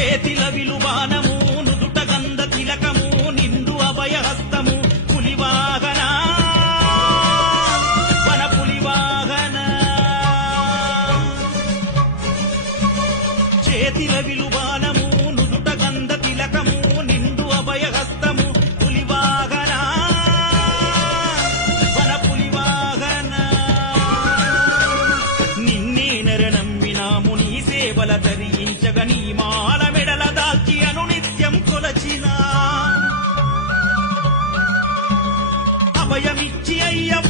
చేతిల విలుబానము నుదుట గంధ తిలకము నిండు అభయహస్తము పులివాహన వన పులివాహన చేతిల విలుబానము నుదుట గంధ తిలకము నిండు అభయహస్తము పులివాహన వన పులివాహన నిన్నే నరనమ్మినాము నీ సేవల ధరించగ నీ మాల మెడల దాల్చి అనునిత్యం కొలచిన అభయమిచ్చి అయ్యప్ప